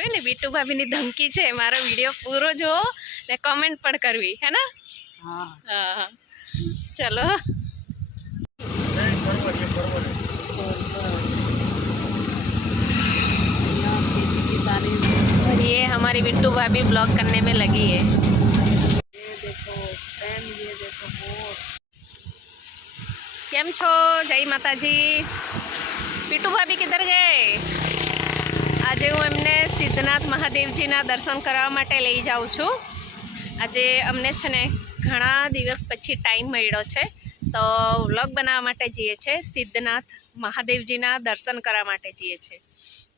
જોયું ને બીટુ ભાભીની ધમકી છે, મારો વિડીયો પૂરો જોવો ને કમેન્ટ પણ કરવી હે ને? હા ચલો और ये हमारी बिट्टू भाभी ब्लॉग करने में लगी है। ये देखो फ्रेंड, ये देखो मोर। केम छो? जय माताजी। बिट्टू भाभी किधर गए? आज हूँ एमने सिद्धनाथ महादेवजीना दर्शन करवा माटे लई जाऊँ छूँ। આજે અમને છે ને ઘણા દિવસ પછી ટાઈમ મળ્યો છે તો વ્લોગ બનાવવા માટે જઈએ છે, સિદ્ધનાથ મહાદેવજીના દર્શન કરવા માટે જઈએ છે।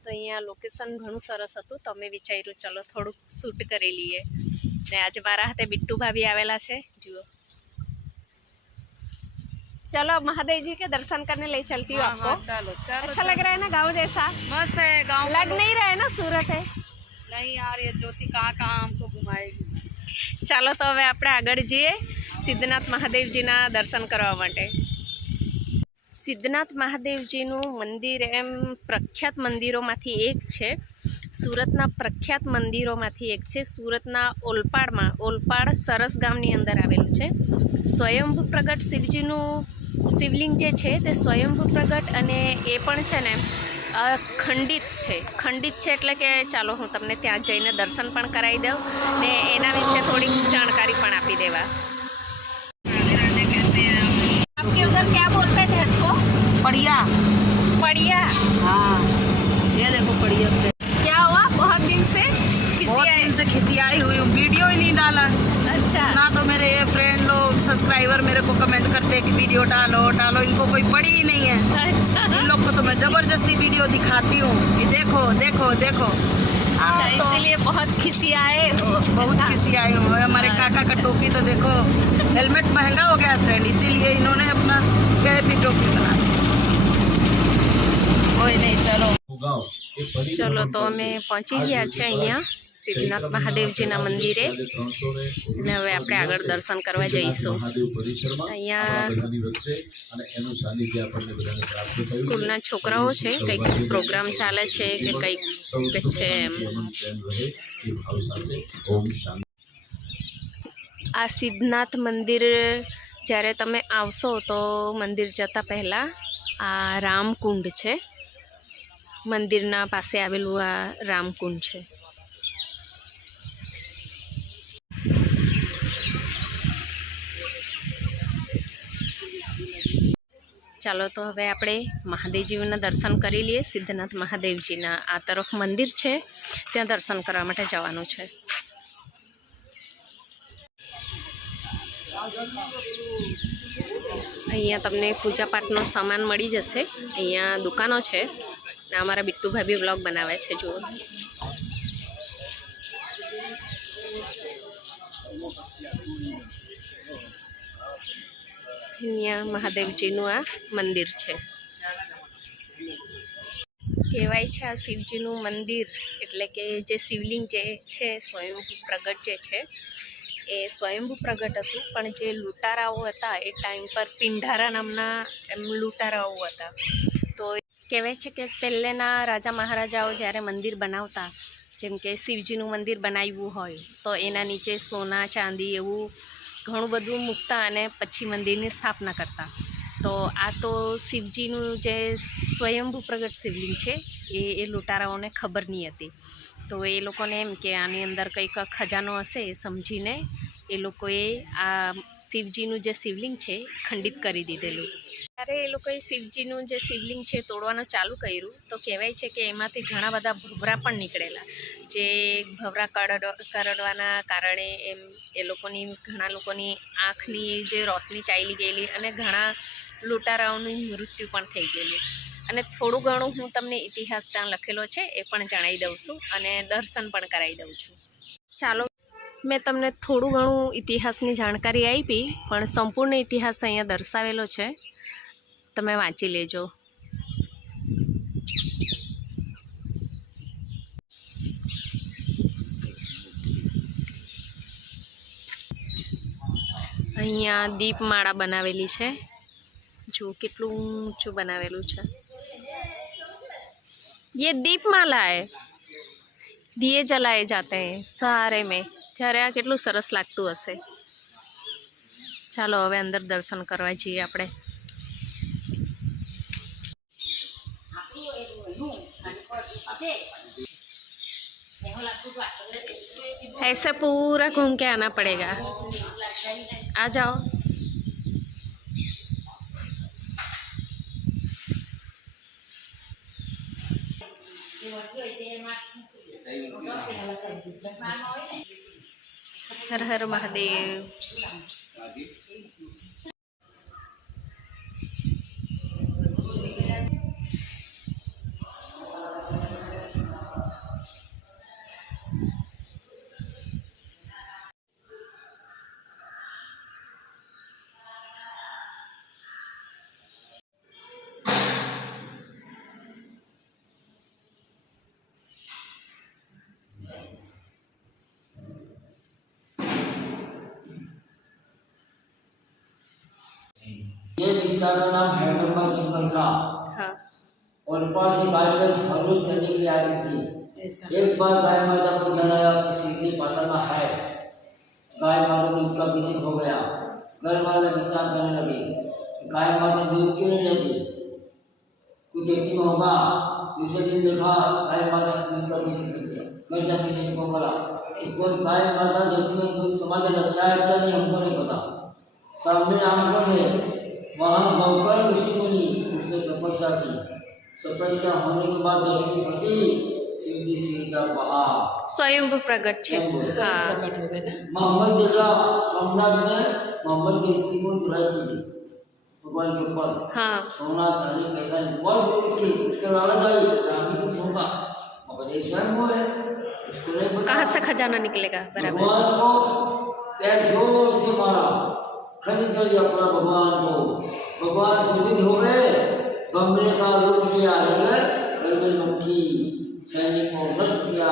તો અહીંયા લોકેશન ઘણું સરસ હતું તો અમે વિચાર્યું ચલો થોડુંક શૂટ કરી લઈએ ને આજે મારા હાથે बिट्टू भाभी आवेला છે। જુઓ, चलो महादेव जी के दर्शन करने ले चलती हूँ आपको। चलो चलो। अच्छा लग रहा है ना गाँव जैसा? मस्त है गाँव। लग नहीं रहा है ना सूरत है? नहीं यार, ये ज्योति कहाँ कहाँ हमको घुमाएगी। ચાલો તો હવે આપણે આગળ જઈએ સિદ્ધનાથ મહાદેવજીના દર્શન કરવા માટે। સિદ્ધનાથ મહાદેવજીનું મંદિર એમ પ્રખ્યાત મંદિરોમાંથી એક છે, સુરતના પ્રખ્યાત મંદિરોમાંથી એક છે। સુરતના ઓલપાડમાં, ઓલપાડ સરસ ગામની અંદર આવેલું છે। સ્વયંભૂ પ્રગટ શિવજીનું શિવલિંગ જે છે તે સ્વયંભૂ પ્રગટ અને એ પણ છે ને ખંડિત છે। ખંડિત છે એટલે કે ચાલો હું તમને ત્યાં જઈને દર્શન પણ કરાવી દઉં ને એના વિશે થોડીક જાણકારી પણ આપી દેવા। आपके उधर क्या बोलते थे इसको? पड़िया। पड़िया। हाँ, ये देखो पड़िया। क्या हुआ? बहुत दिन से खिसियाई हुई हूँ, वीडियो ही नहीं डाला। अच्छा। ना तो मेरे ये फ्रेंड लोग सब्सक्राइबर मेरे को कमेंट करते हैं कि वीडियो डालो डालो, इनको कोई पड़ी ही नहीं है। अच्छा। इन लोग को तो मैं जबरदस्ती वीडियो दिखाती हूँ कि देखो देखो देखो। अच्छा, इसीलिए बहुत खिसियाए हो? बहुत खिसियाई हूँ। हमारे काका का टोपी तो देखो, हेलमेट महंगा हो गया फ्रेंड, इसीलिए इन्होंने अपना कैप ही टोपी बना दी। कोई नहीं, चलो चलो तो અમે પહોંચી ગયા છે અહીંયા સિદ્ધનાથ મહાદેવજીના મંદિરે અને હવે આપણે આગળ દર્શન કરવા જઈશું। અહીંયા સ્કૂલના છોકરાઓ છે, કંઈક પ્રોગ્રામ ચાલે છે કે કંઈક છે એમ। આ સિદ્ધનાથ મંદિર જ્યારે તમે આવશો તો મંદિર જતાં પહેલાં આ રામકુંડ છે, મંદિરના પાસે આવેલું આ રામકુંડ છે। ચાલો તો હવે આપણે મહાદેવજીના દર્શન કરી લઈએ। સિદ્ધનાથ મહાદેવજીના આ તરફ મંદિર છે, ત્યાં દર્શન કરવા માટે જવાનું છે। અહીંયા તમને પૂજાપાઠનો સામાન મળી જશે। અહીંયા દુકાનો છે ને અમારા बिट्टू भाभी વ્લોગ બનાવે છે। જુઓ, અહીંયા મહાદેવજીનું આ મંદિર છે। કહેવાય છે આ શિવજીનું મંદિર એટલે કે જે શિવલિંગ જે છે સ્વયંભૂ પ્રગટ જે છે એ સ્વયંભૂ પ્રગટ હતું, પણ જે લૂંટારાઓ હતા એ ટાઈમ પર પિંઢારા નામના એમ લૂંટારાઓ હતા। તો કહેવાય છે કે પહેલેના રાજા મહારાજાઓ જ્યારે મંદિર બનાવતા, જેમ કે શિવજીનું મંદિર બનાવ્યું હોય તો એના નીચે સોના ચાંદી એવું ઘણું બધું મૂકતા અને પછી મંદિરની સ્થાપના કરતા। તો આ તો શિવજીનું જે સ્વયંભૂ પ્રગટ શિવલિંગ છે એ લૂંટારાઓને ખબર નહીં હતી, તો એ લોકોને એમ કે આની અંદર કંઈક ખજાનો હશે એ સમજીને એ લોકોએ આ શિવજીનું જે શિવલિંગ છે ખંડિત કરી દીધેલું। ત્યારે એ લોકોએ શિવજીનું જે શિવલિંગ છે તોડવાનું ચાલુ કર્યું તો કહેવાય છે કે એમાંથી ઘણા બધા ભવરા પણ નીકળેલા, જે ભવરા કરડવાના કારણે એમ એ લોકોની ઘણા લોકોની આંખની જે રોશની ચાલી ગયેલી અને ઘણા લૂંટારાઓનું મૃત્યુ પણ થઈ ગયેલું। અને થોડું ઘણું હું તમને ઇતિહાસ ત્યાં લખેલો છે એ પણ જણાવી દઉં છું અને દર્શન પણ કરાવી દઉં છું। ચાલો, મેં તમને થોડું ઘણું ઇતિહાસની જાણકારી આપી, પણ સંપૂર્ણ ઇતિહાસ અહીંયા દર્શાવેલો છે, તમે વાંચી લેજો। અહીંયા દીપમાળા બનાવેલી છે, જો કેટલું ઊંચું બનાવેલું છે। ये दीपमाला है, दिए जलाए जाते हैं सारे में ત્યારે આ કેટલું સરસ લાગતું હશે. ચાલો હવે અંદર દર્શન કરવા જઈએ આપણે. ऐसे पूरा घूम के आना पड़ेगा. आ जाओ. हर हर महादेव. ये विस्तार का नाम हैदराबाद जंगल था हाँ. और पास ही गाय भैंस हर रोज चरने के लिए आती थी। एक बार गाय माता को ध्यान आया कि सीधी पातना है। गाय माता दूध का विषय हो गया। घर वाले विचार करने लगे कि गाय माता दूध क्यों नहीं लेती, कुछ देखती होगा। दूसरे दिन देखा गाय माता दूध का विषय कर दिया। घर जाके सेठ को बोला कोई गाय माता जल्दी में दूध समाज क्या है क्या नहीं हमको नहीं पता। सामने आंखों में वहाँ भौकर ऋषि मुनि उसने तपस्या की। तपस्या होने के बाद लड़की पति सीधी सीधा बहा स्वयंभू प्रगट छे. हाँ. मोहम्मद दिल्ला सोमनाथ ने मोहम्मद की स्त्री को चुराई थी भगवान के ऊपर। हाँ. सोना सारी पैसा बहुत बड़ी थी। उसके लालच आई जान कुछ होगा मगर ये स्वयं वो है उसको नहीं पता कहाँ से खजाना निकलेगा. बराबर. भगवान को पैर जोर से मारा, खरीद कर दिया पूरा भगवान को। भगवान क्रोधित हो गए, बमले का रूप लिया गलगल मुट्ठी सैनिक को नष्ट किया।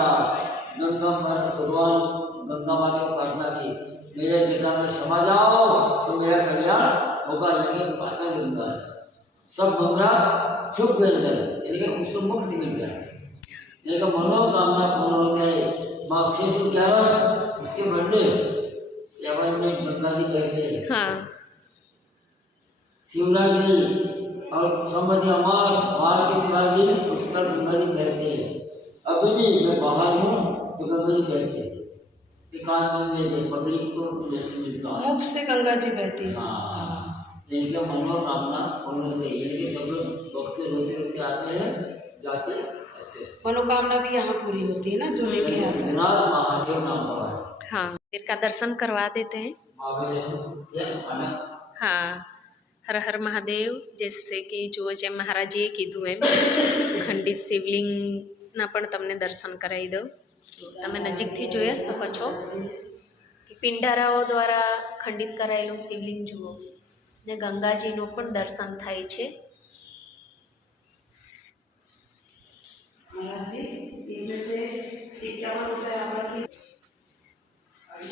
गंगा पर भगवान गंगा माता को प्रार्थना की मेरे जगह में समा जाओ तो मेरा कल्याण होगा। यानी पाता गंगा सब गंगा छुप गए अंदर, यानी उसको मुक्ति मिल गया। यानी मनोकामना पूर्ण हो गए। माँ 611 इसके बदले 7 में गंगा जी बहते। हाँ. शिवरात्रि और संबंधी अमास बाहर के त्योहार दिन उस पर गंगा जी बहते हैं। अभी भी मैं बाहर हूँ तो गंगा जी बहते। एकांत में पब्लिक को दर्शन मिलता है। मुख से गंगा जी बहती है। हाँ, इनका मनोकामना होने से इनके सब लोग भक्त रोते रोते आते हैं जाते मनोकामना भी यहाँ पूरी होती है ना जो लेके आते हैं। सिद्धनाथ महादेव नाम पड़ा है। हाँ. मंदिर का दर्शन करवा देते हैं. हाँ. हर हर મહાદેવ. जैसे कि જો જેમ મહારાજીએ કીધું એમ ખંડિત શિવલિંગના પણ તમને દર્શન કરાવી દઉં. તમે નજીકથી જોઈ જ શકો છો કે પિંડારાઓ દ્વારા ખંડિત કરાયેલું શિવલિંગ જુઓ ને ગંગાજીનું પણ દર્શન થાય છે.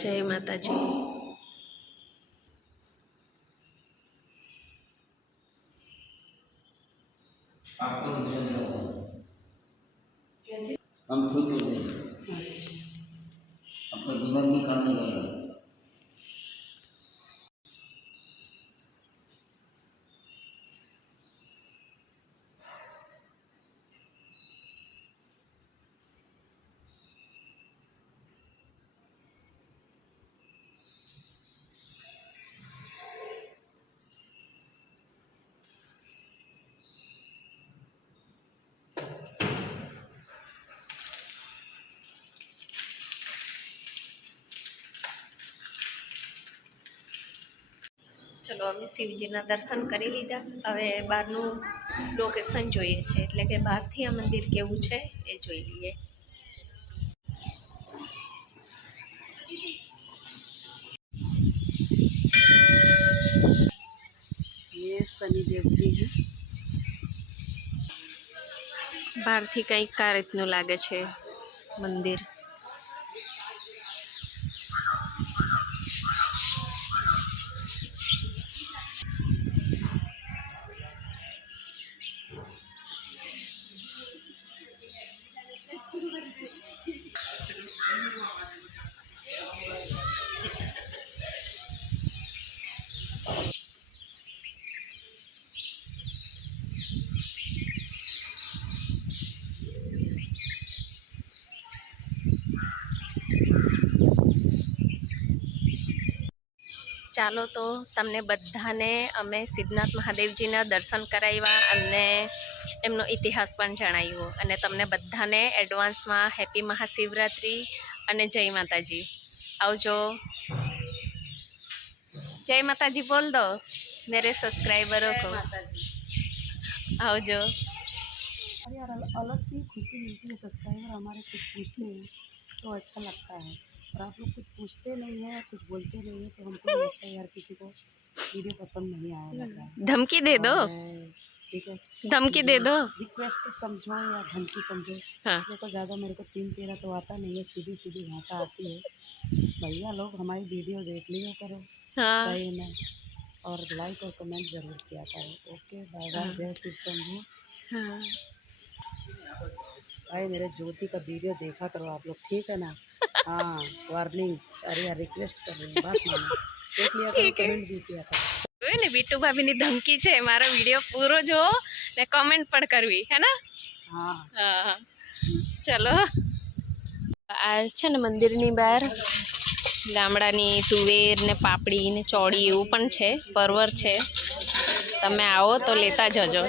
જય માતાજી. आपको नुकसान नहीं होगा। हम खुद बोलते हैं अपने जीवन में काम नहीं करेंगे। ચલો અમે શિવજીના દર્શન કરી લીધા. હવે બહારનું લોકેશન જોઈએ છે એટલે કે બહારથી આ મંદિર કેવું છે એ જોઈ લઈએ. ये शनिदेव जी है। બહારથી કંઈક આ રીતનું લાગે છે મંદિર. ચાલો તો તમને બધાને અમે સિદ્ધનાથ મહાદેવજીના દર્શન કરાવ્યા અને એમનો ઇતિહાસ પણ જણાવ્યો અને તમને બધાને એડવાન્સમાં હેપી મહાશિવરાત્રિ અને જય માતાજી. આવજો. જય માતાજી બોલ દો मेरे सब्सक्राइबरों को. आवजो. यार अलग सी खुशी मिलती है, सब्सक्राइबर हमारे कुछ पूछते हैं तो अच्छा लगता है, और आप लोग कुछ पूछते नहीं है, कुछ बोलते नहीं है तो हमको लगता है यार किसी को वीडियो पसंद नहीं आया लग रहा है. धमकी दे दो, ठीक है, धमकी दे दो. रिक्वेस्ट समझो या धमकी समझो. हाँ. देखो ज़्यादा मेरे को 3-13 तो आता नहीं है, सीधी सीधी भाषा आती है. भैया लोग हमारी वीडियो देख लियो करो. हाँ. सही में, और लाइक और कमेंट ज़रूर किया करो. Okay bye bye. जय शिव शंभू. हाँ. भाई मेरे ज्योति का वीडियो देखा करो आप लोग, ठीक है ना. हाँ वार्निंग, अरे यार रिक्वेस्ट कर रही हूँ, बात मानो. देख लिया करो, कमेंट भी किया करो. ને બીટુ ભાભીની ધમકી છે, મારો વિડીયો પૂરો જો ને કમેન્ટ પણ કરવી હે ને. हाँ હા ચલો. આ છે ને મંદિરની બહાર ગામડાની તુવેર ને પાપડી ને ચોળી એવું પણ છે, પરવર છે. તમે આવો તો લેતા જજો.